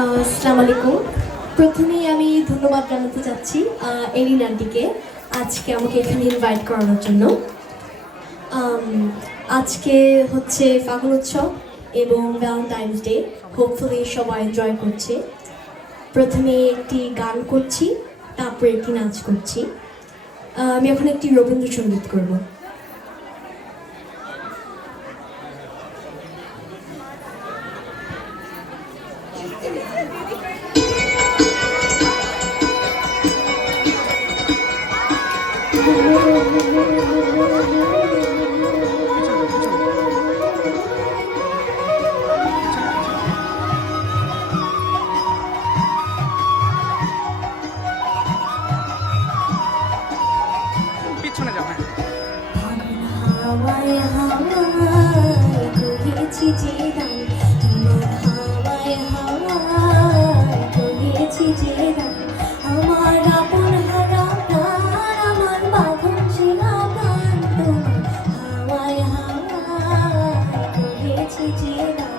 আসসালামু আলাইকুম। প্রথমেই আমি ধন্যবাদ জানাতে চাচ্ছি এরিন আন্টিকে আজকে আমাকে এখানে ইনভাইট করানোর জন্য। আম, আজকে হচ্ছে ফাগুন উৎসব এবং ভ্যালেন্টাইন্স ডে। হোপফুলি সবাই এনজয় করছে। প্রথমে একটি গান করছি, তারপরে একটি নাচ করছি। আমি এখন একটি রবীন্দ্রসঙ্গীত করব। পিছনে যাও। হাওয়ায় হাওয়ায় করেছি যে গান, তোমার হাওয়ায় হাওয়ায় করেছি যে গান, আমার আপন হারা প্রাণ, আমার বাঁধন ছিলা গান, তোমার হাওয়ায় হাওয়ায় করেছি যে গান,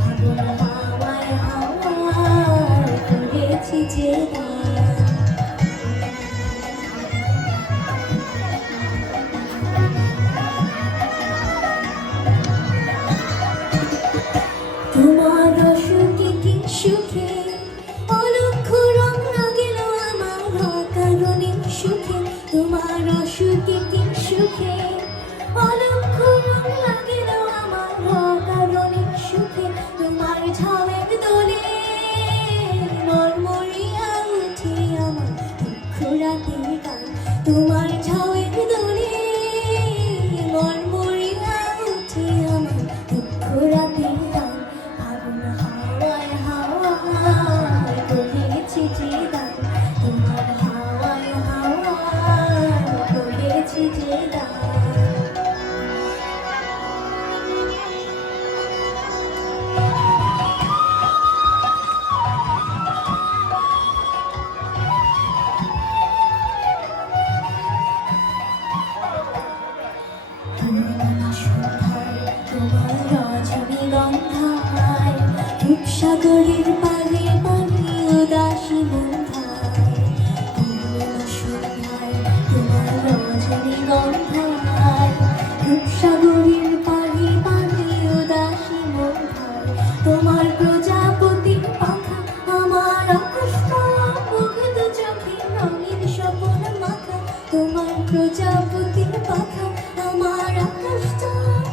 ফাগুন হাওয়ায় হাওয়ায় করেছি যে গান। তোমার সুখে কি সুখে অলক্ষ রং লাগিল আমার কারণে সুখে, তোমার সুখে কি সুখে অলক্ষ রং লাগিল আমার কারণে সুখে, তোমার ঝামের দোলে মরমরিয়া উঠে আমার দুঃখ রাতের গান, তোমার ঝামের দোলে মরমরিয়া উঠে আমার দুঃখ রাতের গান, ফাগুন হাওয়ায় হাওয়ায় করেছি যে গান, তোমার হাওয়ায় হাওয়ায় করেছি যে গান। তোমার রজনীগন্ধায় রূপসাগরের পারে পানি উদাসী বন্ধায়, তোমার রজনীগন্ধায় রূপসাগরের পারে পানি উদাসী বন্ধায়, তোমার প্রজাপতির পাখা আমার আকাশটা মুগ্ধ চোখে রঙিন স্বপন মাখা, তোমার প্রজাপতির পাখা আমার আকাশটা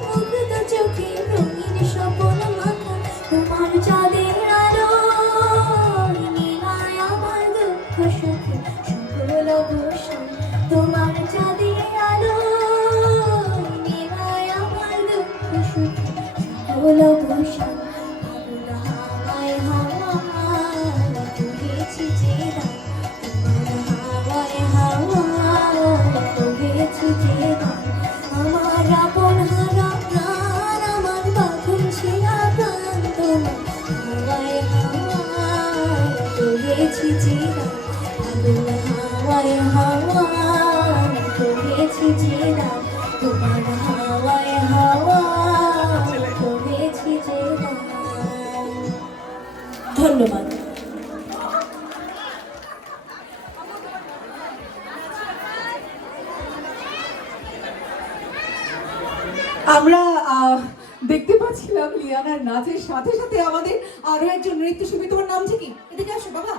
মুগ্ধ চোখে রঙিন স্বপন মাখা, তোমার চাঁদের আলো নীলায় আমার দুঃখ সুখে সকল অবসান, তোমার চাঁদের আলো নীলায় আমার দুঃখ সুখে সকল অবসান, ফাগুন হাওয়ায় হাওয়ায় করেছি যে গান, তোমার হাওয়ায় হাওয়ায় করেছি যে গান, আমার আপন হারা প্রাণ, আমার বাঁধন ছিলা প্রাণ, তোমার হাওয়ায় হাওয়ায় করেছি যে গান, ফাগুন হাওয়ায় হাওয়ায় করেছি যে গান, তোমার হাওয়ায় হাওয়ায় করেছি যে গান। ধন্যবাদ। আমরা দেখতে পাচ্ছিলাম লিয়ানার নাচের সাথে সাথে আমাদের আরো একজন নৃত্যশিল্পী। তোমার নাম কি? এদিকে আসো বাবা,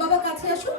বাবা কাছে আসো।